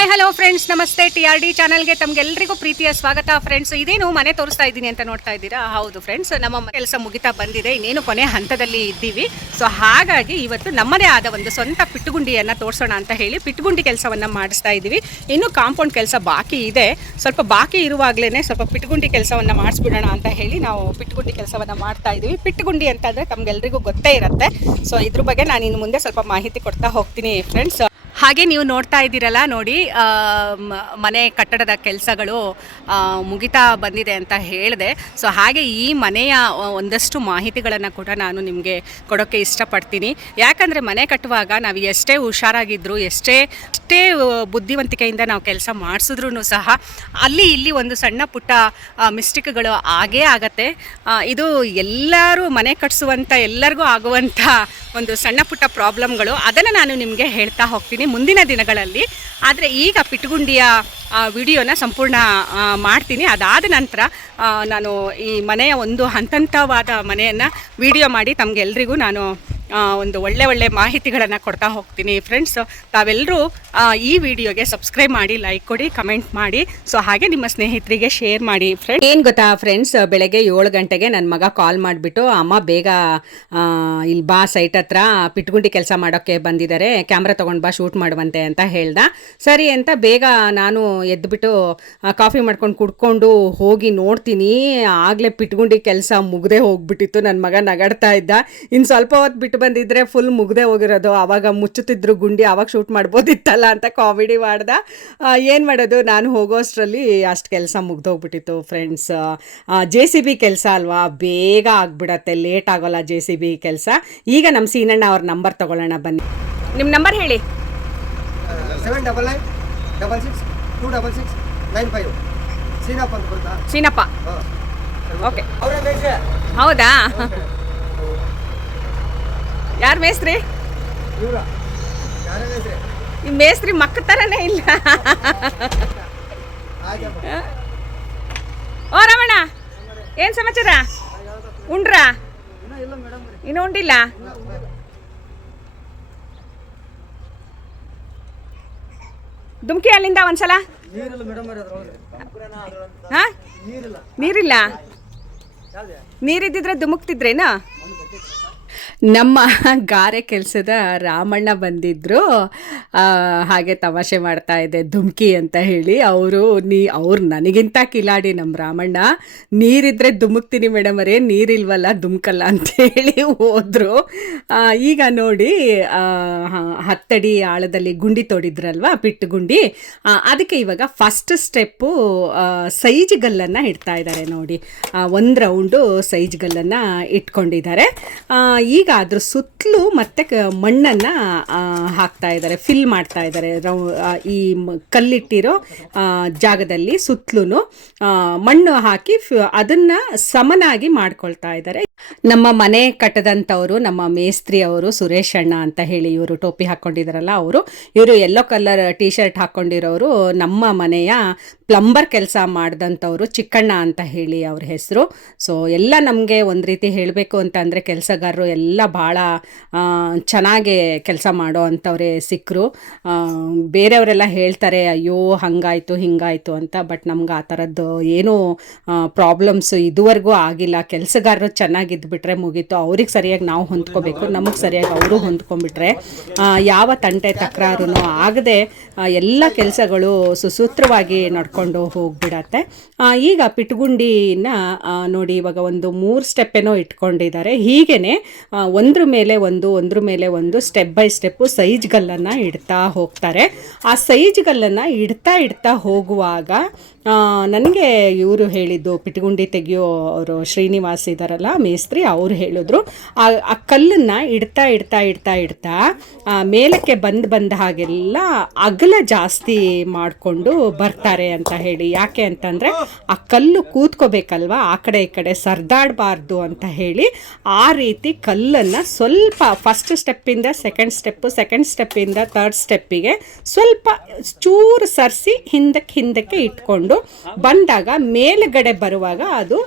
Hi hello friends ನಮಸ್ತೆ. T R D ಚಾನಲ್ಗೆ ತಮಗೆಲ್ಲರಿಗೂ ಪ್ರೀತಿಯ ಸ್ವಾಗತ ಫ್ರೆಂಡ್ಸ್ ಇದೇನು ಮನೆ ತೋರಿಸ್ತಾ ಇದ್ದೀನಿ ಅಂತ ನೋಡ್ತಾ ಇದ್ದೀರಾ? ಹೌದು ಫ್ರೆಂಡ್ಸ್ ನಮ್ಮ ಕೆಲಸ ಮುಗಿತಾ ಬಂದಿದೆ. ಇನ್ನೇನು ಕೊನೆ ಹಂತದಲ್ಲಿ ಇದ್ದೀವಿ. ಸೊ ಹಾಗಾಗಿ ಇವತ್ತು ನಮ್ಮದೇ ಆದ ಒಂದು ಸ್ವಂತ ಪಿಟ್ಟುಗುಂಡಿಯನ್ನು ತೋರಿಸೋಣ ಅಂತ ಹೇಳಿ ಪಿಟ್ಟುಗುಂಡಿ ಕೆಲಸವನ್ನು ಮಾಡಿಸ್ತಾ ಇದ್ದೀವಿ. ಇನ್ನು ಕಾಂಪೌಂಡ್ ಕೆಲಸ ಬಾಕಿ ಇದೆ. ಸ್ವಲ್ಪ ಬಾಕಿ ಇರುವಾಗಲೇ ಸ್ವಲ್ಪ ಪಿಟ್ಟುಗುಂಡಿ ಕೆಲಸವನ್ನು ಮಾಡಿಸ್ಬಿಡೋಣ ಅಂತ ಹೇಳಿ ನಾವು ಪಿಟ್ಟುಗುಂಡಿ ಕೆಲಸವನ್ನು ಮಾಡ್ತಾ ಇದ್ದೀವಿ. ಪಿಟ್ಟುಗುಂಡಿ ಅಂತಂದರೆ ತಮಗೆಲ್ಲರಿಗೂ ಗೊತ್ತೇ ಇರುತ್ತೆ. ಸೊ ಇದ್ರ ಬಗ್ಗೆ ನಾನು ಇನ್ನು ಮುಂದೆ ಸ್ವಲ್ಪ ಮಾಹಿತಿ ಕೊಡ್ತಾ ಹೋಗ್ತೀನಿ ಫ್ರೆಂಡ್ಸ್ ಹಾಗೆ ನೀವು ನೋಡ್ತಾ ಇದ್ದೀರಲ್ಲ ನೋಡಿ ಮನೆ ಕಟ್ಟಡದ ಕೆಲಸಗಳು ಮುಗಿತಾ ಬಂದಿದೆ ಅಂತ ಹೇಳಿದೆ. ಸೊ ಹಾಗೆ ಈ ಮನೆಯ ಒಂದಷ್ಟು ಮಾಹಿತಿಗಳನ್ನು ಕೂಡ ನಾನು ನಿಮಗೆ ಕೊಡೋಕ್ಕೆ ಇಷ್ಟಪಡ್ತೀನಿ. ಯಾಕಂದರೆ ಮನೆ ಕಟ್ಟುವಾಗ ನಾವು ಎಷ್ಟೇ ಹುಷಾರಾಗಿದ್ದರೂ ಎಷ್ಟೇ ಎಷ್ಟೇ ಬುದ್ಧಿವಂತಿಕೆಯಿಂದ ನಾವು ಕೆಲಸ ಮಾಡಿಸಿದ್ರೂ ಸಹ ಅಲ್ಲಿ ಇಲ್ಲಿ ಒಂದು ಸಣ್ಣ ಪುಟ್ಟ ಮಿಸ್ಟೇಕ್ಗಳು ಆಗೇ ಆಗತ್ತೆ. ಇದು ಎಲ್ಲರೂ ಮನೆ ಕಟ್ಟಿಸುವಂಥ ಎಲ್ಲರಿಗೂ ಆಗುವಂಥ ಒಂದು ಸಣ್ಣ ಪುಟ್ಟ ಪ್ರಾಬ್ಲಮ್ಗಳು. ಅದನ್ನು ನಾನು ನಿಮಗೆ ಹೇಳ್ತಾ ಹೋಗ್ತೀನಿ. ಮುಂದಿನ ದಿನಗಳಲ್ಲಿ. ಆದರೆ ಈಗ ಪಿಟ್ಗುಂಡಿಯ ವಿಡಿಯೋನ ಸಂಪೂರ್ಣ ಮಾಡ್ತೀನಿ. ಅದಾದ ನಂತರ ನಾನು ಈ ಮನೆಯ ಒಂದು ಹಂತಂತವಾದ ಮನೆಯನ್ನು ವಿಡಿಯೋ ಮಾಡಿ ತಮಗೆಲ್ರಿಗೂ ನಾನು ಒಂದು ಒಳ್ಳೆ ಒಳ್ಳೆ ಮಾಹಿತಿಗಳನ್ನು ಕೊಡ್ತಾ ಹೋಗ್ತೀನಿ. ಫ್ರೆಂಡ್ಸ್ ತಾವೆಲ್ಲರೂ ಈ ವಿಡಿಯೋಗೆ ಸಬ್ಸ್ಕ್ರೈಬ್ ಮಾಡಿ ಲೈಕ್ ಕೊಡಿ ಕಮೆಂಟ್ ಮಾಡಿ. ಸೊ ಹಾಗೆ ನಿಮ್ಮ ಸ್ನೇಹಿತರಿಗೆ ಶೇರ್ ಮಾಡಿ. ಫ್ರೆಂಡ್ ಏನು ಗೊತ್ತಾ ಫ್ರೆಂಡ್ಸ್ ಬೆಳಗ್ಗೆ ಏಳು ಗಂಟೆಗೆ ನನ್ನ ಮಗ ಕಾಲ್ ಮಾಡಿಬಿಟ್ಟು, ಅಮ್ಮ, ಬೇಗ ಇಲ್ಲಿ ಬಾ ಸೈಟ್ ಹತ್ರ, ಪಿಟ್ಗುಂಡಿ ಕೆಲಸ ಮಾಡೋಕ್ಕೆ ಬಂದಿದ್ದಾರೆ ಕ್ಯಾಮ್ರಾ ತೊಗೊಂಡು ಬಾ ಶೂಟ್ ಮಾಡುವಂತೆ ಅಂತ ಹೇಳ್ದ. ಸರಿ ಅಂತ ಬೇಗ ನಾನು ಎದ್ದುಬಿಟ್ಟು ಕಾಫಿ ಮಾಡ್ಕೊಂಡು ಕುಡ್ಕೊಂಡು ಹೋಗಿ ನೋಡ್ತೀನಿ. ಆಗಲೇ ಪಿಟ್ಗುಂಡಿ ಕೆಲಸ ಮುಗದೆ ಹೋಗ್ಬಿಟ್ಟಿತ್ತು. ನನ್ನ ಮಗ ನಗಾಡ್ತಾ ಇದ್ದ. ಇನ್ನು ಸ್ವಲ್ಪ ಹೊತ್ತು ಬಿಟ್ಟು ಬಂದಿದ್ರೆ ಫುಲ್ ಮುಗ್ದೇ ಹೋಗಿರೋದು. ಆವಾಗ ಮುಚ್ಚುತ್ತಿದ್ರು ಗುಂಡಿ ಆವಾಗ ಶೂಟ್ ಮಾಡ್ಬೋದಿತ್ತಲ್ಲ ಅಂತ ಕಾಮಿಡಿ ಮಾಡ್ದ. ಏನು ಮಾಡೋದು? ನಾನು ಹೋಗೋಷ್ಟರಲ್ಲಿ ಅಷ್ಟು ಕೆಲಸ ಮುಗ್ದೋಗ್ಬಿಟ್ಟಿತ್ತು ಫ್ರೆಂಡ್ಸ್ ಜೆ ಸಿ ಬಿ ಕೆಲಸ ಅಲ್ವಾ? ಬೇಗ ಆಗ್ಬಿಡತ್ತೆ. ಲೇಟ್ ಆಗೋಲ್ಲ ಜೆ ಸಿ ಬಿ ಕೆಲಸ. ಈಗ ನಮ್ಮ ಸೀನಣ್ಣ ಅವ್ರ ನಂಬರ್ ತಗೊಳ್ಳೋಣ ಬನ್ನಿ. ನಿಮ್ಮ ನಂಬರ್ ಹೇಳಿ. Seven double nine double six two double six nine five Seenappa ಅಂತ ಸೀನಪ್ಪ. ಓಕೆ ಹೌದಾ? ಯಾರು ಮೇಸ್ತ್ರಿ? ಈ ಮೇಸ್ತ್ರಿ ಮಕ್ಕ ಥರನೇ ಇಲ್ಲ. ಓ ರಮಣ. ಏನು ಸಮಾಚಾರ? ಉಂಡ್ರಾ? ಇನ್ನು ಉಂಡಿಲ್ಲ? ದುಮ್ಕಿ ಅಲ್ಲಿಂದ ಒಂದ್ಸಲ? ನೀರಿಲ್ಲ ನೀರಿದ್ದಿದ್ರೆ ಧುಮುಕ್ತಿದ್ರೇನು? ನಮ್ಮ ಗಾರೆ ಕೆಲಸದ ರಾಮಣ್ಣ ಬಂದಿದ್ರು. ಆ, ಹಾಗೆ ತಮಾಷೆ ಮಾಡ್ತಾ ಇದೆ ಧುಮ್ಕಿ ಅಂತ ಹೇಳಿ. ಅವರು ನೀ ಅವ್ರು ನನಗಿಂತ ಕಿಲಾಡಿ ನಮ್ಮ ರಾಮಣ್ಣ. ನೀರಿದ್ರೆ ಧುಮುಕ್ತೀನಿ ಮೇಡಮ್ ಅರೇ ನೀರಿಲ್ವಲ್ಲ ಧುಮ್ಕಲ್ಲ ಅಂತ ಹೇಳಿ ಹೋದ್ರು. ಈಗ ನೋಡಿ ಹತ್ತಡಿ ಆಳದಲ್ಲಿ ಗುಂಡಿ ತೋಡಿದ್ರಲ್ವಾ ಪಿಟ್ಟು ಗುಂಡಿ. ಅದಕ್ಕೆ ಇವಾಗ ಫಸ್ಟ್ ಸ್ಟೆಪ್ಪು ಸೈಜ್ ಗಲ್ಲನ್ನು ಇಡ್ತಾ ಇದ್ದಾರೆ ನೋಡಿ. ಒಂದು ರೌಂಡು ಸೈಜ್ ಗಲ್ಲನ್ನು ಇಟ್ಕೊಂಡಿದ್ದಾರೆ. ಆ, ಈಗ ಅದ್ರ ಸುತ್ತಲೂ ಮತ್ತೆ ಮಣ್ಣನ್ನ ಹಾಕ್ತಾ ಇದ್ದಾರೆ ಫಿಲ್ ಮಾಡ್ತಾ ಇದ್ದಾರೆ. ಈ ಕಲ್ಲಿಟ್ಟಿರೋ ಜಾಗದಲ್ಲಿ ಸುತ್ತಲೂ ಮಣ್ಣು ಹಾಕಿ ಅದನ್ನ ಸಮನಾಗಿ ಮಾಡ್ಕೊಳ್ತಾ ಇದ್ದಾರೆ. ನಮ್ಮ ಮನೆ ಕಟ್ಟದಂಥವರು, ನಮ್ಮ ಮೇಸ್ತ್ರಿ ಅವರು, ಸುರೇಶ್ ಅಣ್ಣ ಅಂತ ಹೇಳಿ ಇವರು ಟೋಪಿ ಹಾಕ್ಕೊಂಡಿದ್ದಾರಲ್ಲ ಅವರು, ಇವರು ಎಲ್ಲೋ ಕಲರ್ ಟೀ ಶರ್ಟ್ ಹಾಕೊಂಡಿರೋರು, ನಮ್ಮ ಮನೆಯ ಪ್ಲಂಬರ್ ಕೆಲಸ ಮಾಡಿದಂಥವ್ರು ಚಿಕ್ಕಣ್ಣ ಅಂತ ಹೇಳಿ ಅವ್ರ ಹೆಸರು. ಸೊ ಎಲ್ಲ ನಮಗೆ ಒಂದು ರೀತಿ ಹೇಳಬೇಕು ಅಂತ ಅಂದರೆ ಕೆಲಸಗಾರರು ಎಲ್ಲ ಭಾಳ ಚೆನ್ನಾಗೆ ಕೆಲಸ ಮಾಡೋ ಅಂಥವ್ರೆ ಸಿಕ್ಕರು ಬೇರೆಯವರೆಲ್ಲ ಹೇಳ್ತಾರೆ ಅಯ್ಯೋ ಹಂಗಾಯಿತು ಹಿಂಗಾಯಿತು ಅಂತ. ಬಟ್ ನಮ್ಗೆ ಆ ಥರದ್ದು ಏನೂ ಪ್ರಾಬ್ಲಮ್ಸು ಇದುವರೆಗೂ ಆಗಿಲ್ಲ. ಕೆಲಸಗಾರರು ಚೆನ್ನಾಗಿದ್ದುಬಿಟ್ರೆ ಮುಗೀತು. ಅವ್ರಿಗೆ ಸರಿಯಾಗಿ ನಾವು ಹೊಂದ್ಕೋಬೇಕು. ನಮಗೆ ಸರಿಯಾಗಿ ಅವರು ಹೊಂದ್ಕೊಂಡ್ಬಿಟ್ರೆ ಯಾವ ತಂಟೆ ತಕರಾರು ಆಗದೆ ಎಲ್ಲ ಕೆಲಸಗಳು ಸುಸೂತ್ರವಾಗಿ ನಡ್ಕೊಂಡು ಹೋಗ್ಬಿಡತ್ತೆ. ಈಗ ಪಿಟ್ಗುಂಡಿನ ನೋಡಿ ಇವಾಗ ಒಂದು ಮೂರು ಸ್ಟೆಪ್ಪೇನೋ ಇಟ್ಕೊಂಡಿದ್ದಾರೆ. ಹೀಗೇನೆ ಆ, ಒಂದ್ರ ಮೇಲೆ ಒಂದು, ಒಂದ್ರ ಮೇಲೆ ಒಂದು ಸ್ಟೆಪ್ ಬೈ ಸ್ಟೆಪ್ಪು ಸೈಜ್ಗಲ್ಲನ್ನು ಇಡ್ತಾ ಹೋಗ್ತಾರೆ. ಆ ಸೈಜ್ಗಲ್ಲನ್ನು ಇಡ್ತಾ ಇಡ್ತಾ ಹೋಗುವಾಗ ನನಗೆ ಇವರು ಹೇಳಿದ್ದು ಪಿಟ್ಗುಂಡಿ ತೆಗೆಯೋ ಅವರು ಶ್ರೀನಿವಾಸ್ ಇದ್ದಾರಲ್ಲ ಮೇಸ್ತ್ರಿ, ಅವ್ರು ಹೇಳಿದ್ರು. ಆ ಆ ಕಲ್ಲನ್ನು ಇಡ್ತಾ ಇಡ್ತಾ ಇಡ್ತಾ ಇಡ್ತಾ ಮೇಲಕ್ಕೆ ಬಂದು ಬಂದ ಹಾಗೆಲ್ಲ ಅಗಲ ಜಾಸ್ತಿ ಮಾಡಿಕೊಂಡು ಬರ್ತಾರೆ ಅಂತ ಹೇಳಿ. ಯಾಕೆ ಅಂತಂದರೆ, ಆ ಕಲ್ಲು ಕೂತ್ಕೋಬೇಕಲ್ವಾ, ಆ ಕಡೆ ಈ ಕಡೆ ಸರ್ದಾಡಬಾರ್ದು ಅಂತ ಹೇಳಿ ಆ ರೀತಿ ಕಲ್ಲನ್ನು ಸ್ವಲ್ಪ ಫಸ್ಟ್ ಸ್ಟೆಪ್ಪಿಂದ ಸೆಕೆಂಡ್ ಸ್ಟೆಪ್ಪು ಸೆಕೆಂಡ್ ಸ್ಟೆಪ್ಪಿಂದ ತರ್ಡ್ ಸ್ಟೆಪ್ಪಿಗೆ ಸ್ವಲ್ಪ ಚೂರು ಸರಿಸಿ ಹಿಂದಕ್ಕೆ ಹಿಂದಕ್ಕೆ ಇಟ್ಕೊಂಡು ಬಂದಾಗ ಮೇಲುಗಡೆ ಬರುವಾಗ ಅದು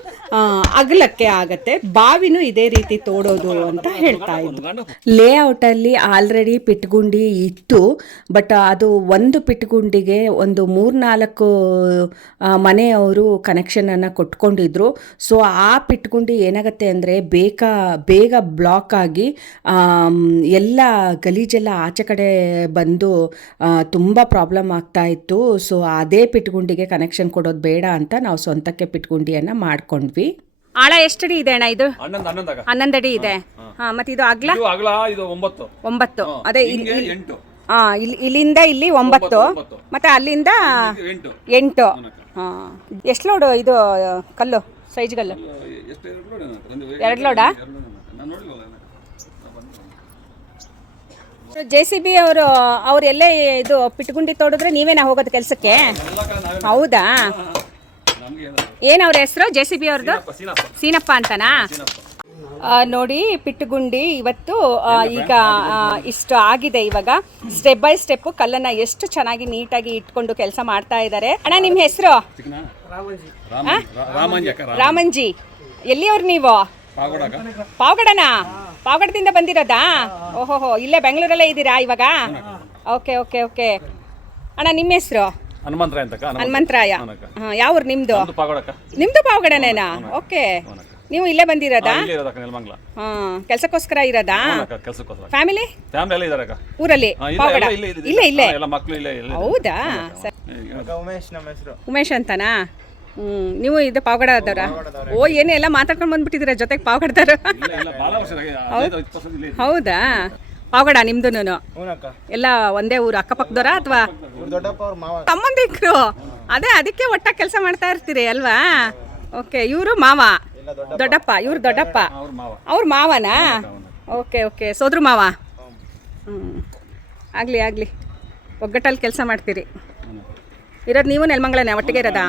ಅಗಲಕ್ಕೆ ಆಗತ್ತೆ. ಬಾವಿನೂ ಇದೇ ರೀತಿ ತೋಡೋದು ಅಂತ ಹೇಳ್ತಾ ಇದ್ರು. ಲೇಔಟಲ್ಲಿ ಆಲ್ರೆಡಿ ಪಿಟ್ಗುಂಡಿ ಇತ್ತು ಬಟ್ ಅದು ಒಂದು ಪಿಟ್ಗುಂಡಿಗೆ ಒಂದು ಮೂರ್ನಾಲ್ಕು ನಾಲ್ಕು ಮನೆಯವರು ಕನೆಕ್ಷನನ್ನು ಕೊಟ್ಕೊಂಡಿದ್ರು. ಸೊ ಆ ಪಿಟ್ಗುಂಡಿ ಏನಾಗುತ್ತೆ ಅಂದರೆ ಬೇಗ ಬೇಗ ಬ್ಲಾಕ್ ಆಗಿ ಎಲ್ಲ ಗಲೀಜೆಲ್ಲ ಆಚೆ ಕಡೆ ಬಂದು ತುಂಬ ಪ್ರಾಬ್ಲಮ್ ಆಗ್ತಾ ಇತ್ತು. ಸೊ ಅದೇ ಪಿಟ್ಗುಂಡಿಗೆ ಕನೆಕ್ಷನ್ ಕೊಡೋದು ಬೇಡ ಅಂತ ನಾವು ಸ್ವಂತಕ್ಕೆ ಪಿಟ್ಗುಂಡಿಯನ್ನು ಮಾಡ್ಕೊಂಡ್ವಿ. ಆಳ ಎಷ್ಟಡಿ ಇದೆ ಅಣ್ಣ ಇದು? ಹನ್ನೊಂದು ಹನ್ನೊಂದಾಗ ಹನ್ನೊಂದಡಿ ಇದೆ. ಹಾ ಮತ್ತೆ ಇದು ಅಗ್ಲ? ಇದು ಅಗಲ ಇದು ಒಂಬತ್ತು. ಒಂಬತ್ತು. ಅದೇ ಇಲ್ಲಿ ಹಿಂಗೆ ಎಂಟು. ಹಾ ಇಲ್ಲಿ ಇಲ್ಲಿಂದ ಇಲ್ಲಿ ಒಂಬತ್ತು. ಒಂಬತ್ತು. ಮತ್ತೆ ಅಲ್ಲಿಂದ ಎಂಟು. ಎಂಟು. ಹಾ. ಎಷ್ಟು ಲೋಡು ಇದು ಕಲ್ಲು ಸೈಜ್ ಕಲ್ಲು? ಎಷ್ಟು ಎರಡು ಲೋಡ್ ಎರಡು ಲೋಡಾ ಎರಡು ಲೋಡ್ ಏನೋ. ನಾನು ನೋಡಿಲ್ವಲ್ಲ ಜೆ ಸಿ ಬಿ ಅವರು ಅವರೆಲ್ಲೇ ಇದು ಪಿಟ್ಗುಂಡಿ ತೋಡಿದ್ರೆ ನೀವೇನಾ ಹೋಗೋದು ಕೆಲಸಕ್ಕೆ? ಹೌದಾ? ಏನು ಅವ್ರ ಹೆಸರು ಜೆ ಸಿ ಬಿ ಅವ್ರದ್ದು ಸೀನಪ್ಪ ಅಂತನಾ? ನೋಡಿ ಪಿಟ್ಟುಗುಂಡಿ ಇವತ್ತು ಈಗ ಇಷ್ಟು ಆಗಿದೆ ಇವಾಗ. ಸ್ಟೆಪ್ ಬೈ ಸ್ಟೆಪ್ ಕಲ್ಲನ್ನ ಎಷ್ಟು ಚೆನ್ನಾಗಿ ನೀಟಾಗಿ ಇಟ್ಕೊಂಡು ಕೆಲಸ ಮಾಡ್ತಾ ಇದ್ದಾರೆ ಅಣ್ಣ ನಿಮ್ಮ ಹೆಸರು? ರಾಮಂಜಿ ರಾಮ ರಾಮಾಂಜಿ ಎಲ್ಲಿಯವ್ರು ನೀವು? ಪಾವಗಡನಾ? ಪಾವಗಡದಿಂದ ಬಂದಿರೋದಾ? ಓಹೋಹೋ ಇಲ್ಲೇ ಬೆಂಗಳೂರಲ್ಲೇ ಇದ್ದೀರಾ ಇವಾಗ? Okay okay okay. ಅಣ್ಣ ನಿಮ್ಮ ಹೆಸರು? ಹನುಮಂತರಾಯ ಅಂತ ಹನುಮಂತ ಹನುಮಂತರಾಯ. ಹಾಂ ಯಾವ್ರು ನಿಮ್ಮದು ನಿಮ್ದು ಪಾವಗಡನೇನ? ನಿಮ್ಮದು ಪಾವಗಡನೇನಾ ಓಕೆ. ನೀವು ಇಲ್ಲೇ ಬಂದಿರೋದಾ? ಹಾಂ ಕೆಲಸಕ್ಕೋಸ್ಕರ ಇರೋದಾ? ಫ್ಯಾಮಿಲಿ? ಊರಲ್ಲಿ? ಪಾವಗಡ? ಇಲ್ಲ, ಇಲ್ಲೇ ಹೌದಾ? ಸರಿ. ಈಗ ಉಮೇಶ್ ನಮ್ಮ ಹೆಸರು. ಉಮೇಶ್ ಅಂತನಾ? ಹ್ಞೂ ನೀವು ಇದು ಪಾವಗಡ ಆದವ್ರ ಓ ಏನೇ ಎಲ್ಲ ಮಾತಾಡ್ಕೊಂಡು ಬಂದ್ಬಿಟ್ಟಿದ್ದೀರಾ ಜೊತೆಗೆ ಪಾವಗಡದವ್ರು? ಹೌದಾ ಪಾವಗಡ ನಿಮ್ದು ಎಲ್ಲ ಒಂದೇ ಊರು ಅಕ್ಕಪಕ್ಕದವರ ಅಥವಾ ತಮ್ಮಂದಿಕ್ರು ಅದೇ ಅದಕ್ಕೆ ಒಟ್ಟಾಗಿ ಕೆಲಸ ಮಾಡ್ತಾ ಇರ್ತೀರಿ ಅಲ್ವಾ? ಓಕೆ ಇವರು ಮಾವ. ದೊಡ್ಡಪ್ಪ. ಇವ್ರು ದೊಡ್ಡಪ್ಪ. ಅವ್ರ ಮಾವನಾ? Okay okay. ಸೋದ್ರ ಮಾವ? ಹ್ಞೂ ಆಗಲಿ ಆಗಲಿ. ಒಗ್ಗಟ್ಟಲ್ಲಿ ಕೆಲಸ ಮಾಡ್ತೀರಿ. ಇರೋದು ನೀವು ನೆಲಮಂಗಲನೇ ಒಟ್ಟಿಗೆ ಇರೋದಾ?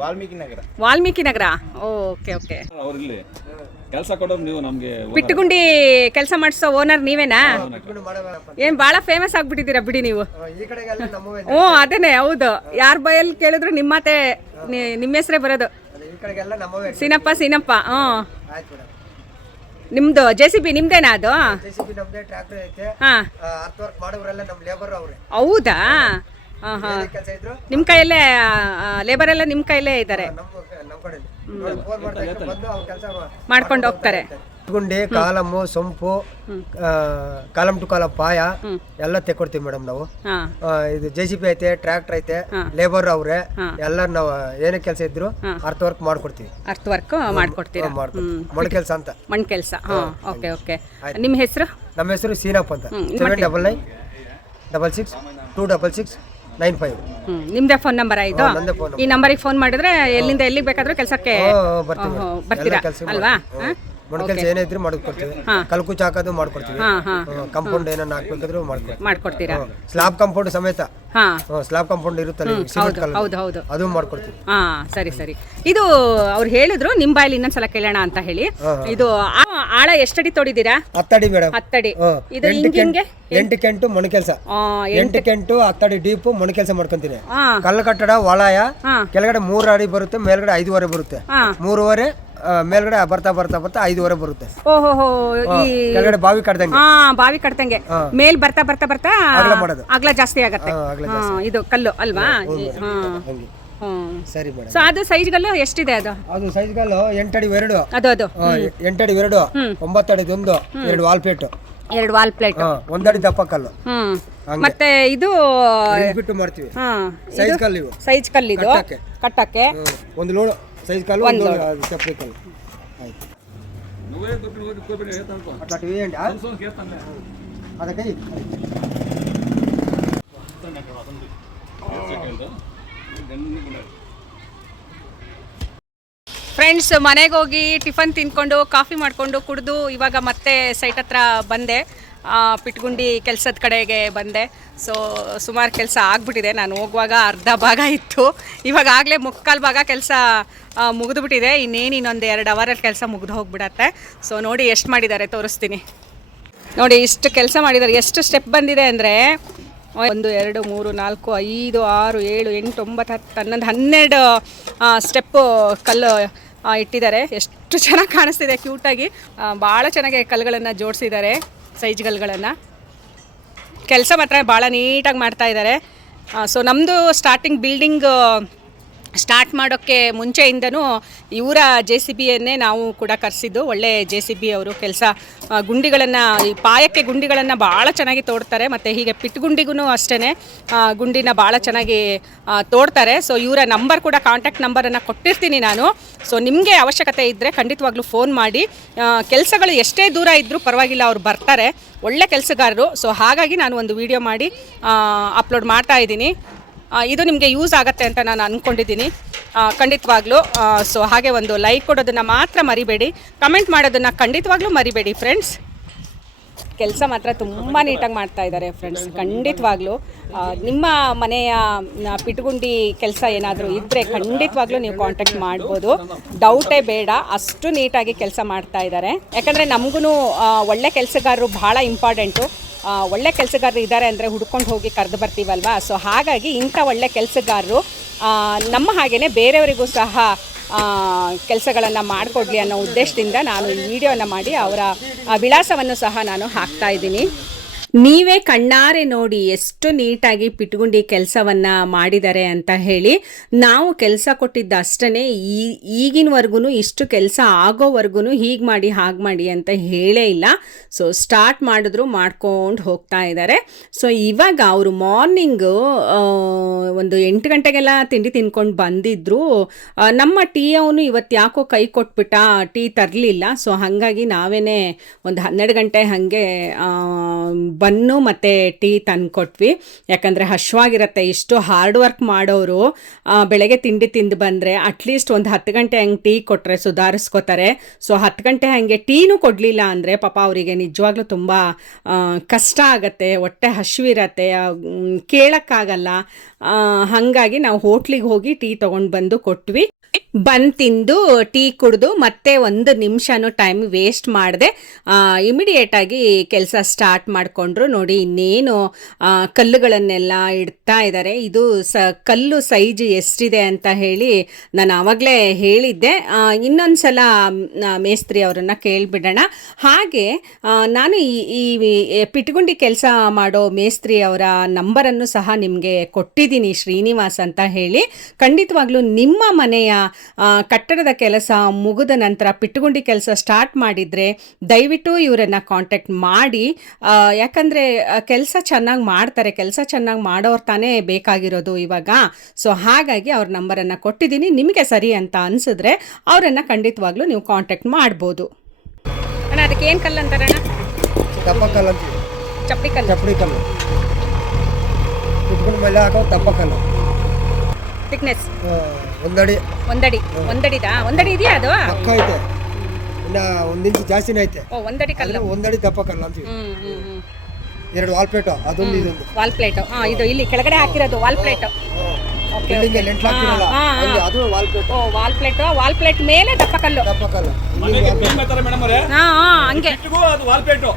ವಾಲ್ಮೀಕಿ ನಗರ. ವಾಲ್ಮೀಕಿ ನಗರ? Okay okay. ಕೆಲಸ ಕೊಡೋರು ನೀವು ನಮಗೆ ಪಿಟ್ಟುಗುಂಡಿ ಕೆಲಸ ಮಾಡಿಸೋ ಓನರ್ ನೀವೇನಾ? ಏನು ಭಾಳ ಫೇಮಸ್ ಆಗ್ಬಿಟ್ಟಿದ್ದೀರಾ ಬಿಡಿ ನೀವು. ಈ ಕಡೆಗೆಲ್ಲ ನಮ್ಮವೇ ಹ್ಞೂ ಅದೇನೆ ಹೌದು. ಯಾರ ಬೈಯಲ್ಲಿ ಕೇಳಿದ್ರು ನಿಮ್ಮ ಮಾತೆ ನಿಮ್ಮ ಹೆಸರೇ ಬರೋದು. ಸೀನಪ್ಪ ಸೀನಪ್ಪ ಹ್ಞೂ. ನಿಮ್ದು ನಿಮ್ಮದು ಜೆ ಸಿ ಬಿ ನಿಮ್ದೇನಾ ಅದು? ಜೆ ಸಿ ಬಿ ಟ್ರ್ಯಾಕ್ಟರ್ ಐತೆ. ಹಾಂ. ಅರ್ಥ ವರ್ಕ್ ನಮ್ಮ ಲೇಬರ್ ಅವ್ರೆ. ಹೌದಾ? ಕೆಲಸ ಇದ್ರು ನಿಮ್ಮ ಕೈಯಲ್ಲೇ ಲೇಬರ್ ಎಲ್ಲ ನಿಮ್ಮ ಕೈಯಲ್ಲೇ ಇದ್ದಾರೆ ಮಾಡ್ಕೊಂಡು ಹೋಗ್ತಾರೆ. ಗುಂಡಿ ಕಾಲಮ್ಮು ಸೊಂಪು ಕಾಲಮ್ ಟು ಕಾಲಮ್ ಪಾಯ ಎಲ್ಲ ತೆಕ್ಕೊಡ್ತೀವಿ ಮೇಡಮ್ ನಾವು. ಆ, ಇದು ಜೆ ಸಿ ಪಿ ಐತೆ ಟ್ರ್ಯಾಕ್ಟರ್ ಐತೆ ಲೇಬರ್ ಅವ್ರೆ ಎಲ್ಲ ನಾವು ಏನೇ ಕೆಲಸ ಇದ್ರು ಅರ್ಥ ವರ್ಕ್ ಮಾಡ್ಕೊಡ್ತೀವಿ. ಅರ್ಥ ವರ್ಕ್ ಮಾಡ್ಕೊಡ್ತೀವಿ. ಮಣ್ಣು ಕೆಲಸ ಅಂತ. ಮಣ್ಣು ಕೆಲಸ. Okay okay. ನಿಮ್ಮ ಹೆಸರು? ನಮ್ಮ ಹೆಸರು ಸೀನಪ್ಪ ಅಂತ. Seven double nine double six two double six nine five. Phone number ನಂದೇ ಫೋನ್ ಈ ನಂಬರಿಗೆ ಫೋನ್ ಮಾಡಿದ್ರೆ ಎಲ್ಲಿಂದ ಎಲ್ಲಿಗೆ ಬೇಕಾದ್ರೂ ಕೆಲಸಕ್ಕೆ ಬರ್ತೀವಿ. ಬರ್ತೀರಾ? ಅಲ್ವಾ? ಹಾಂ. ಮಣ್ಣು ಕೆಲಸ ಏನೇ ಇದ್ರೂ ಮಾಡ್ಕೊಡ್ತೀವಿ. ಕಲ್ಕುಚ್ ಹಾಕೋದು ಮಾಡ್ಕೊಡ್ತೀವಿ. ಕಂಪೌಂಡ್ ಏನನ್ನ ಹಾಕ್ಬೇಕಾದ್ರೂ ಮಾಡ್ಕೊಡ್ತೀವಿ. ಮಾಡ್ಕೊಡ್ತೀರಾ? ಸ್ಲಾಬ್ ಕಂಪೌಂಡ್ ಸಮೇತ. ಸ್ಲಾಬ್ ಕಂಪೌಂಡ್ ಇರುತ್ತಲ್ಲ ಸಿಮೆಂಟ್ ಕಲರ್ ಹೌದು ಹೌದು ಅದು ಮಾಡ್ಕೊಡ್ತೀವಿ. ಹಾ ಸರಿ ಸರಿ. ಇದು ಅವ್ರು ಹೇಳಿದ್ರು ನಿಮ್ಮ ಬಾಯಲ್ಲಿ ಇನ್ನೊಂದ್ಸಲ ಕೇಳೋಣ ಅಂತ ಹೇಳಿ. ಇದು ಆ- ಆಳ ಎಷ್ಟಡಿ ತೋಡಿದ್ದೀರಾ ಹತ್ತಡಿ ಮೇಡಮ್. ಹತ್ತಡಿ. ಇದು ಎಂಟು ಹಿಂಗೆ ಎಂಟು ಕೆಂಟು ಮಣ್ಣು ಕೆಲಸ. ಆ, ಎಂಟು ಕೆಂಟು ಹತ್ತಡಿ ಡೀಪು ಮಣ್ಣು ಕೆಲಸ ಮಾಡ್ಕೊಂತೀನಿ. ಹಾ. ಕಲ್ಲು ಕಟ್ಟಡ ವಲಯ ಕೆಳಗಡೆ ಮೂರು ಅಡಿ ಬರುತ್ತೆ ಮೇಲ್ಗಡೆ ಐದುವರೆ ಬರುತ್ತೆ. ಹಾ. ಮೂರುವರೆ ಆ, ಮೇಲ್ಗಡೆ ಬರ್ತಾ ಬರ್ತಾ ಬರ್ತಾ ಐದುವರೆ ಬರುತ್ತೆ. ಓಹೋ ಈ ಕೆಳಗಡೆ ಬಾವಿ ಕಡ್ದಂಗೆ. ಹಾ ಬಾವಿ ಕಟ್ತಂಗೆ ಮೇಲ್ ಬರ್ತಾ ಬರ್ತಾ ಬರ್ತಾ ಅಗಲ ಮಾಡೋದು. ಅಗಲ ಜಾಸ್ತಿ ಆಗತ್ತೆ. ಹಾ, ಅಗಲ ಹಾ, ಇದು ಕಲ್ಲು ಅಲ್ವಾ? ಹಾ ಹಂಗೆ ಹ್ಮ್. ಸರಿ ಮೇಡಮ್. ಸೊ ಅದು ಸೈಜ್ಗಲ್ಲು ಎಷ್ಟಿದೆ ಅದು? ಅದು ಸೈಜ್ಗಲ್ಲು ಎಂಟಡಿ ಎರಡು ಅದು ಅದು. ಆ, ಎಂಟಡಿ ಎರಡು ಒಂಬತ್ತಡಿದು ಒಂದು ಎರಡು ವಾಲ್ಪೇಟ್ ಎರಡು ವಾಲ್ ಪ್ಲೇಟ್. ಒಂದಡಿ ದಪ್ಪ ಕಲ್ಲು. ಹ್ಮ್. ಮತ್ತೆ ಇದು ಬಿಟ್ಟು ಮಾಡ್ತೀವಿ. ಹಾ ಸೈಜ್ ಕಲ್ಲು ಇವು. ಸೈಜ್ ಕಲ್ಲಿದು ಕಟ್ಟಕ್ಕೆ. ಕಟ್ಟಕ್ಕೆ. ಹ್ಮ್. ಒಂದು ಲೋಡ್ ಸೈಜ್ ಕಲ್ಲು ಒಂದು ಚಪ್ಪಲಿ ಕಲ್ಲು ಆಯ್ತು నువ్వే దుడ్డు నువ్వు కోపిడి ఏతానుకో అట్లా వేయండి ఆ? సో కేతానులే ಅದಕ್ಕೆ ಫ್ರೆಂಡ್ಸ್ ಮನೆಗೆ ಹೋಗಿ ಟಿಫನ್ ತಿನ್ಕೊಂಡು ಕಾಫಿ ಮಾಡಿಕೊಂಡು ಕುಡಿದು ಇವಾಗ ಮತ್ತೆ ಸೈಟ್ ಹತ್ರ ಬಂದೆ ಆ, ಪಿಟ್ಗುಂಡಿ ಕೆಲಸದ ಕಡೆಗೆ ಬಂದೆ. ಸೊ ಸುಮಾರು ಕೆಲಸ ಆಗಿಬಿಟ್ಟಿದೆ. ನಾನು ಹೋಗುವಾಗ ಅರ್ಧ ಭಾಗ ಇತ್ತು. ಇವಾಗ ಆಗಲೇ ಮುಕ್ಕಾಲು ಭಾಗ ಕೆಲಸ ಮುಗಿದ್ಬಿಟ್ಟಿದೆ. ಇನ್ನೇನು ಇನ್ನೊಂದು ಎರಡು ಅವರಲ್ಲಿ ಕೆಲಸ ಮುಗಿದು ಹೋಗ್ಬಿಡತ್ತೆ. ಸೊ ನೋಡಿ ಎಷ್ಟು ಮಾಡಿದ್ದಾರೆ ತೋರಿಸ್ತೀನಿ. ನೋಡಿ ಇಷ್ಟು ಕೆಲಸ ಮಾಡಿದ್ದಾರೆ ಎಷ್ಟು ಸ್ಟೆಪ್ ಬಂದಿದೆ ಅಂದರೆ, ಒಂದು, ಎರಡು, ಮೂರು, ನಾಲ್ಕು, ಐದು, ಆರು, ಏಳು, ಎಂಟು, ಒಂಬತ್ತು, ಹತ್ತು, ಹನ್ನೊಂದು, ಹನ್ನೆರಡು ಸ್ಟೆಪ್ಪು ಕಲ್ಲು ಇಟ್ಟಿದ್ದಾರೆ. ಎಷ್ಟು ಚೆನ್ನಾಗಿ ಕಾಣಿಸ್ತಿದೆ ಕ್ಯೂಟಾಗಿ ಭಾಳ ಚೆನ್ನಾಗಿ ಕಲ್ಲುಗಳನ್ನು ಜೋಡಿಸಿದ್ದಾರೆ. ಸೈಜ್ ಕಲ್ಲುಗಳನ್ನು ಕೆಲಸ ಮಾತ್ರ ಭಾಳ ನೀಟಾಗಿ ಮಾಡ್ತಾ ಇದ್ದಾರೆ ಸೊ ನಮ್ಮದು ಸ್ಟಾರ್ಟಿಂಗ್ ಬಿಲ್ಡಿಂಗ್ ಸ್ಟಾರ್ಟ್ ಮಾಡೋಕ್ಕೆ ಮುಂಚೆಯಿಂದನೂ ಇವರ ಜೆ ಸಿ ಬಿಯನ್ನೇ ನಾವು ಕೂಡ ಕರೆಸಿದ್ದು. ಒಳ್ಳೆ ಜೆ ಸಿ ಬಿ ಅವರು ಕೆಲಸ ಗುಂಡಿಗಳನ್ನು, ಈ ಪಾಯಕ್ಕೆ ಗುಂಡಿಗಳನ್ನು ಭಾಳ ಚೆನ್ನಾಗಿ ತೋಡ್ತಾರೆ. ಮತ್ತು ಹೀಗೆ ಪಿಟ್ ಗುಂಡಿಗೂ ಅಷ್ಟೇ ಗುಂಡಿನ ಭಾಳ ಚೆನ್ನಾಗಿ ತೋಡ್ತಾರೆ. ಸೊ ಇವರ ನಂಬರ್ ಕೂಡ ಕಾಂಟ್ಯಾಕ್ಟ್ ನಂಬರನ್ನು ಕೊಟ್ಟಿರ್ತೀನಿ ನಾನು. ಸೊ ನಿಮಗೆ ಅವಶ್ಯಕತೆ ಇದ್ದರೆ ಖಂಡಿತವಾಗ್ಲೂ ಫೋನ್ ಮಾಡಿ. ಕೆಲಸಗಳು ಎಷ್ಟೇ ದೂರ ಇದ್ದರೂ ಪರವಾಗಿಲ್ಲ, ಅವ್ರು ಬರ್ತಾರೆ. ಒಳ್ಳೆ ಕೆಲಸಗಾರರು. ಸೊ ಹಾಗಾಗಿ ನಾನು ಒಂದು ವಿಡಿಯೋ ಮಾಡಿ ಅಪ್ಲೋಡ್ ಮಾಡ್ತಾ ಇದ್ದೀನಿ. ಇದು ನಿಮಗೆ ಯೂಸ್ ಆಗುತ್ತೆ ಅಂತ ನಾನು ಅಂದ್ಕೊಂಡಿದ್ದೀನಿ ಖಂಡಿತವಾಗ್ಲೂ ಸೊ ಹಾಗೆ ಒಂದು ಲೈಕ್ ಕೊಡೋದನ್ನು ಮಾತ್ರ ಮರಿಬೇಡಿ. ಕಮೆಂಟ್ ಮಾಡೋದನ್ನು ಖಂಡಿತವಾಗ್ಲೂ ಮರಿಬೇಡಿ ಫ್ರೆಂಡ್ಸ್ ಕೆಲಸ ಮಾತ್ರ ತುಂಬ ನೀಟಾಗಿ ಮಾಡ್ತಾ ಇದ್ದಾರೆ ಫ್ರೆಂಡ್ಸ್ ಖಂಡಿತವಾಗ್ಲೂ. ನಿಮ್ಮ ಮನೆಯ ಪಿಟ್ಗುಂಡಿ ಕೆಲಸ ಏನಾದರೂ ಇದ್ದರೆ ಖಂಡಿತವಾಗ್ಲೂ ನೀವು ಕಾಂಟ್ಯಾಕ್ಟ್ ಮಾಡ್ಬೋದು. ಡೌಟೇ ಬೇಡ, ಅಷ್ಟು ನೀಟಾಗಿ ಕೆಲಸ ಮಾಡ್ತಾ ಇದ್ದಾರೆ. ಯಾಕಂದರೆ ನಮಗೂ ಒಳ್ಳೆ ಕೆಲಸಗಾರರು ಭಾಳ ಇಂಪಾರ್ಟೆಂಟು ಒಳ್ಳೆ ಕೆಲಸಗಾರರು ಇದ್ದಾರೆ ಅಂದರೆ ಹುಡ್ಕೊಂಡು ಹೋಗಿ ಕರೆದು ಬರ್ತೀವಲ್ವಾ? ಸೊ ಹಾಗಾಗಿ ಇಂಥ ಒಳ್ಳೆ ಕೆಲಸಗಾರರು ನಮ್ಮ ಹಾಗೆಯೇ ಬೇರೆಯವರಿಗೂ ಸಹ ಕೆಲಸಗಳನ್ನು ಮಾಡಿಕೊಡ್ಲಿ ಅನ್ನೋ ಉದ್ದೇಶದಿಂದ ನಾನು ಈ ವಿಡಿಯೋನ ಮಾಡಿ ಅವರ ವಿಳಾಸವನ್ನು ಸಹ ನಾನು ಹಾಕ್ತಾ ಇದ್ದೀನಿ. ನೀವೇ ಕಣ್ಣಾರೆ ನೋಡಿ ಎಷ್ಟು ನೀಟಾಗಿ ಪಿಟ್ಗುಂಡಿ ಕೆಲಸವನ್ನು ಮಾಡಿದ್ದಾರೆ ಅಂತ ಹೇಳಿ ನಾವು ಕೆಲಸ ಕೊಟ್ಟಿದ್ದ ಅಷ್ಟೇ ಈ ಈಗಿನವರೆಗೂ ಇಷ್ಟು ಕೆಲಸ ಆಗೋವರೆಗೂ ಹೀಗೆ ಮಾಡಿ ಹಾಗೆ ಮಾಡಿ ಅಂತ ಹೇಳೇ ಇಲ್ಲ. ಸೊ ಸ್ಟಾರ್ಟ್ ಮಾಡಿದ್ರು ಮಾಡ್ಕೊಂಡು ಹೋಗ್ತಾ ಇದ್ದಾರೆ ಸೊ ಇವಾಗ ಅವರು ಮಾರ್ನಿಂಗು ಒಂದು ಎಂಟು ಗಂಟೆಗೆಲ್ಲ ತಿಂಡಿ ತಿನ್ಕೊಂಡು ಬಂದಿದ್ರು. ನಮ್ಮ ಟೀ ಅವನು ಇವತ್ತು ಯಾಕೋ ಕೈ ಕೊಟ್ಬಿಟ್ಟ, ಟೀ ತರಲಿಲ್ಲ. ಸೊ ಹಾಗಾಗಿ ನಾವೇನೇ ಒಂದು ಹನ್ನೆರಡು ಗಂಟೆ ಹಾಗೆ ಬನ್ನು ಮತ್ತು ಟೀ ತಂದು ಕೊಟ್ವಿ ಯಾಕಂದರೆ ಹಶ್ವಾಗಿರುತ್ತೆ, ಇಷ್ಟು ಹಾರ್ಡ್ ವರ್ಕ್ ಮಾಡೋರು ಬೆಳಗ್ಗೆ ತಿಂಡಿ ತಿಂದು ಬಂದರೆ ಅಟ್ಲೀಸ್ಟ್ ಒಂದು ಹತ್ತು ಗಂಟೆ ಹಂಗೆ ಟೀ ಕೊಟ್ಟರೆ ಸುಧಾರಿಸ್ಕೋತಾರೆ. ಸೊ ಹತ್ತು ಗಂಟೆ ಹಾಗೆ ಟೀನೂ ಕೊಡಲಿಲ್ಲ ಅಂದರೆ ಪಾಪ ಅವರಿಗೆ ನಿಜವಾಗ್ಲೂ ತುಂಬ ಕಷ್ಟ ಆಗತ್ತೆ, ಹೊಟ್ಟೆ ಹಸಿವಿರತ್ತೆ ಕೇಳೋಕ್ಕಾಗಲ್ಲ. ಹಾಗಾಗಿ ನಾವು ಹೋಟ್ಲಿಗೆ ಹೋಗಿ ಟೀ ತೊಗೊಂಡು ಬಂದು ಕೊಟ್ವಿ. ಬಂದು ತಿಂದು ಟೀ ಕುಡಿದು ಮತ್ತೆ ಒಂದು ನಿಮಿಷನೂ ಟೈಮ್ ವೇಸ್ಟ್ ಮಾಡಿದೆ ಇಮಿಡಿಯೇಟಾಗಿ ಕೆಲಸ ಸ್ಟಾರ್ಟ್ ಮಾಡಿಕೊಂಡ್ರು. ನೋಡಿ, ಇನ್ನೇನು ಕಲ್ಲುಗಳನ್ನೆಲ್ಲ ಇಡ್ತಾ ಇದ್ದಾರೆ ಇದು ಸ, ಕಲ್ಲು ಸೈಜ್ ಎಷ್ಟಿದೆ ಅಂತ ಹೇಳಿ ನಾನು ಆವಾಗಲೇ ಹೇಳಿದ್ದೆ. ಇನ್ನೊಂದು ಸಲ ಮೇಸ್ತ್ರಿ ಅವರನ್ನು ಕೇಳಿಬಿಡೋಣ. ಹಾಗೆ ನಾನು ಈ ಪಿಟ್ಗುಂಡಿ ಕೆಲಸ ಮಾಡೋ ಮೇಸ್ತ್ರಿ ಅವರ ನಂಬರನ್ನು ಸಹ ನಿಮಗೆ ಕೊಟ್ಟಿದ್ದೀನಿ ಶ್ರೀನಿವಾಸ್ ಅಂತ ಹೇಳಿ. ಖಂಡಿತವಾಗ್ಲೂ ನಿಮ್ಮ ಮನೆಯ ಕಟ್ಟಡದ ಕೆಲಸ ಮುಗಿದ ನಂತರ ಪಿಟ್ಟುಗುಂಡಿ ಕೆಲಸ ಸ್ಟಾರ್ಟ್ ಮಾಡಿದರೆ ದಯವಿಟ್ಟು ಇವರನ್ನು ಕಾಂಟ್ಯಾಕ್ಟ್ ಮಾಡಿ. ಯಾಕಂದರೆ ಕೆಲಸ ಚೆನ್ನಾಗಿ ಮಾಡ್ತಾರೆ. ಕೆಲಸ ಚೆನ್ನಾಗಿ ಮಾಡೋರು ತಾನೇ ಬೇಕಾಗಿರೋದು ಇವಾಗ. ಸೊ ಹಾಗಾಗಿ ಅವ್ರ ನಂಬರನ್ನು ಕೊಟ್ಟಿದ್ದೀನಿ. ನಿಮಗೆ ಸರಿ ಅಂತ ಅನಿಸಿದ್ರೆ ಅವರನ್ನು ಖಂಡಿತವಾಗ್ಲೂ ನೀವು ಕಾಂಟ್ಯಾಕ್ಟ್ ಮಾಡ್ಬೋದು. ಅಣ್ಣ ಅದಕ್ಕೆ ಏನು ಕಲ್ಲು ಅಂತಾರಣ್ಣ ದಪ್ಪ ಕಲ್ಲು ಕಲ್ಲು. ಮೇಲೆ ಹಾಕೋ ದಪ್ಪ ಕಲ್ಲು. ಥಿಕ್ನೆಸ್ ಆ, ಒಂದಡಿ. ಒಂದಡಿ. ಒಂದಡಿದಾ? ಒಂದಡಿ ಇದೆಯಾ ಅದು? ಪಕ್ಕ ಐತೆ. ಇನ್ನ ಒಂದ್ ಇಂಚ್ ಜಾಸ್ತಿನೇ ಐತೆ. ಓ ಒಂದಡಿ ಕಲ್ಲು. ಒಂದಡಿ ದಪ್ಪ ಕಲ್ಲು ಅಂತೀವಿ. ಹ್ಮ್ ಹ್ಮ್ ಹ್ಮ್. ಎರಡು ವಾಲ್ ಪ್ಲೇಟ್ ಅದೊಂದು ಇದೊಂದು. ವಾಲ್ ಪ್ಲೇಟ್ ಹಾ ಇದು ಇಲ್ಲಿ ಕೆಳಗಡೆ ಹಾಕಿರೋದು ವಾಲ್ ಪ್ಲೇಟ್ ಓಕೆ ಬಿಲ್ಡಿಂಗ್ ಲೆಂಟ್ ಅದು ವಾಲ್ ಪ್ಲೇಟ್ ಓ ವಾಲ್ ಪ್ಲೇಟ್ ವಾಲ್ ಪ್ಲೇಟ್ ಮೇಲೆ ದಪ್ಪ ಕಲ್ಲು. ದಪ್ಪ ಕಲ್ಲು. ಹಾ ಹಾ ಹಂಗೆ.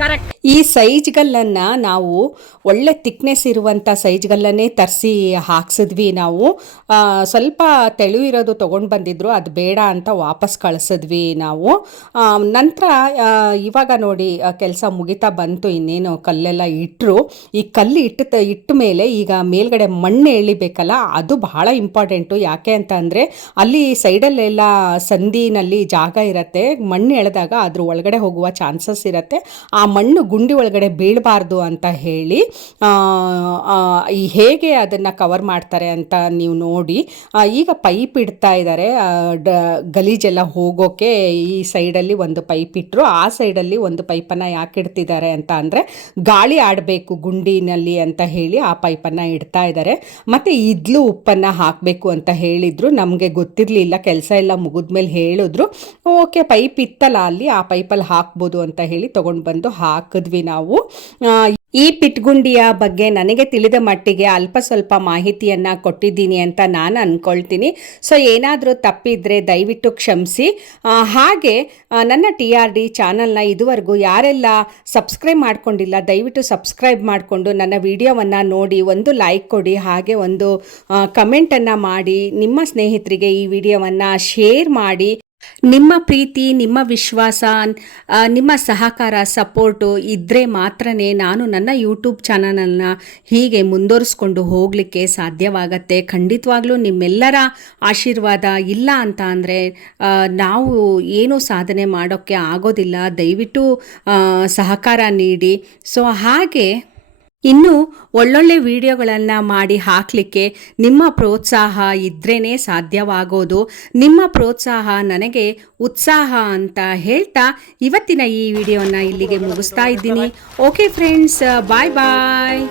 ಕರೆಕ್ಟ್ ಈ ಸೈಜ್ಗಲ್ಲನ್ನು ನಾವು ಒಳ್ಳೆ ತಿಕ್ನೆಸ್ ಇರುವಂಥ ಸೈಜ್ಗಳನ್ನೇ ತರಿಸಿ ಹಾಕ್ಸಿದ್ವಿ ನಾವು. ಸ್ವಲ್ಪ ತೆಳು ಇರೋದು ತೊಗೊಂಡು ಬಂದಿದ್ರು, ಅದು ಬೇಡ ಅಂತ ವಾಪಸ್ ಕಳಿಸಿದ್ವಿ ನಾವು. ನಂತರ ಇವಾಗ ನೋಡಿ ಕೆಲಸ ಮುಗಿತಾ ಬಂತು, ಇನ್ನೇನು ಕಲ್ಲೆಲ್ಲ ಇಟ್ಟರು ಈ ಕಲ್ಲು ಇಟ್ಟ ಇಟ್ಟ ಮೇಲೆ ಈಗ ಮೇಲ್ಗಡೆ ಮಣ್ಣು ಎಳಿಬೇಕಲ್ಲ, ಅದು ಬಹಳ ಇಂಪಾರ್ಟೆಂಟು ಯಾಕೆ ಅಂತ ಅಂದರೆ, ಅಲ್ಲಿ ಸೈಡಲ್ಲೆಲ್ಲ ಸಂದಿನಲ್ಲಿ ಜಾಗ ಇರುತ್ತೆ, ಮಣ್ಣು ಎಳೆದಾಗ ಅದ್ರ ಒಳಗಡೆ ಹೋಗುವ ಚಾನ್ಸಸ್ ಇರುತ್ತೆ. ಆ ಮಣ್ಣು ಗುಂಡಿ ಒಳಗಡೆ ಬೀಳಬಾರ್ದು ಅಂತ ಹೇಳಿ ಈ ಹೇಗೆ ಅದನ್ನು ಕವರ್ ಮಾಡ್ತಾರೆ ಅಂತ ನೀವು ನೋಡಿ. ಈಗ ಪೈಪ್ ಇಡ್ತಾ ಇದ್ದಾರೆ ಡ, ಗಲೀಜೆಲ್ಲ ಹೋಗೋಕೆ ಈ ಸೈಡಲ್ಲಿ ಒಂದು ಪೈಪ್ ಇಟ್ಟರು ಆ ಸೈಡಲ್ಲಿ ಒಂದು ಪೈಪನ್ನು ಯಾಕೆ ಇಡ್ತಿದ್ದಾರೆ ಅಂತ ಅಂದರೆ, ಗಾಳಿ ಆಡಬೇಕು ಗುಂಡಿನಲ್ಲಿ ಅಂತ ಹೇಳಿ ಆ ಪೈಪನ್ನು ಇಡ್ತಾ ಇದ್ದಾರೆ ಮತ್ತು ಇದ್ಲು ಉಪ್ಪನ್ನು ಹಾಕಬೇಕು ಅಂತ ಹೇಳಿದರು. ನಮಗೆ ಗೊತ್ತಿರಲಿಲ್ಲ, ಕೆಲಸ ಎಲ್ಲ ಮುಗಿದ್ಮೇಲೆ ಹೇಳಿದ್ರು. ಓಕೆ ಪೈಪ್ ಇತ್ತಲ್ಲ ಅಲ್ಲಿ, ಆ ಪೈಪಲ್ಲಿ ಹಾಕ್ಬೋದು ಅಂತ ಹೇಳಿ ತೊಗೊಂಡು ಬಂದು ಹಾಕಿದ್ವಿ ನಾವು. ಈ ಪಿಟ್ಗುಂಡಿಯ ಬಗ್ಗೆ ನನಗೆ ತಿಳಿದ ಮಟ್ಟಿಗೆ ಅಲ್ಪ ಸ್ವಲ್ಪ ಮಾಹಿತಿಯನ್ನು ಕೊಟ್ಟಿದ್ದೀನಿ ಅಂತ ನಾನು ಅಂದ್ಕೊಳ್ತೀನಿ ಸೊ ಏನಾದರೂ ತಪ್ಪಿದ್ರೆ ದಯವಿಟ್ಟು ಕ್ಷಮಿಸಿ. ಹಾಗೆ ನನ್ನ ಟಿ ಆರ್ ಡಿ ಚಾನಲ್ನ ಇದುವರೆಗೂ ಯಾರೆಲ್ಲ ಸಬ್ಸ್ಕ್ರೈಬ್ ಮಾಡ್ಕೊಂಡಿಲ್ಲ, ದಯವಿಟ್ಟು ಸಬ್ಸ್ಕ್ರೈಬ್ ಮಾಡಿಕೊಂಡು ನನ್ನ ವಿಡಿಯೋವನ್ನು ನೋಡಿ ಒಂದು ಲೈಕ್ ಕೊಡಿ, ಹಾಗೆ ಒಂದು ಕಮೆಂಟನ್ನು ಮಾಡಿ, ನಿಮ್ಮ ಸ್ನೇಹಿತರಿಗೆ ಈ ವಿಡಿಯೋವನ್ನು ಶೇರ್ ಮಾಡಿ. ನಿಮ್ಮ ಪ್ರೀತಿ, ನಿಮ್ಮ ವಿಶ್ವಾಸ ನಿಮ್ಮ ಸಹಕಾರ, ಸಪೋರ್ಟು ಇದ್ದರೆ ಮಾತ್ರನೇ ನಾನು ನನ್ನ ಯೂಟ್ಯೂಬ್ ಚಾನಲನ್ನು ಹೀಗೆ ಮುಂದುವರಿಸ್ಕೊಂಡು ಹೋಗಲಿಕ್ಕೆ ಸಾಧ್ಯವಾಗತ್ತೆ. ಖಂಡಿತವಾಗ್ಲೂ ನಿಮ್ಮೆಲ್ಲರ ಆಶೀರ್ವಾದ ಇಲ್ಲ ಅಂತ ಅಂದರೆ ನಾವು ಏನೂ ಸಾಧನೆ ಮಾಡೋಕ್ಕೆ ಆಗೋದಿಲ್ಲ. ದಯವಿಟ್ಟು ಸಹಕಾರ ನೀಡಿ. ಸೊ ಹಾಗೆ ಇನ್ನು ಒಳ್ಳೊಳ್ಳೆ ವಿಡಿಯೋಗಳನ್ನು ಮಾಡಿ ಹಾಕಲಿಕ್ಕೆ ನಿಮ್ಮ ಪ್ರೋತ್ಸಾಹ ಇದ್ರೇ ಸಾಧ್ಯವಾಗೋದು. ನಿಮ್ಮ ಪ್ರೋತ್ಸಾಹ ನನಗೆ ಉತ್ಸಾಹ ಅಂತ ಹೇಳ್ತಾ ಇವತ್ತಿನ ಈ ವಿಡಿಯೋನ ಇಲ್ಲಿಗೆ ಮುಗಿಸ್ತಾ ಇದ್ದೀನಿ. ಓಕೆ ಫ್ರೆಂಡ್ಸ್ ಬಾಯ್ ಬಾಯ್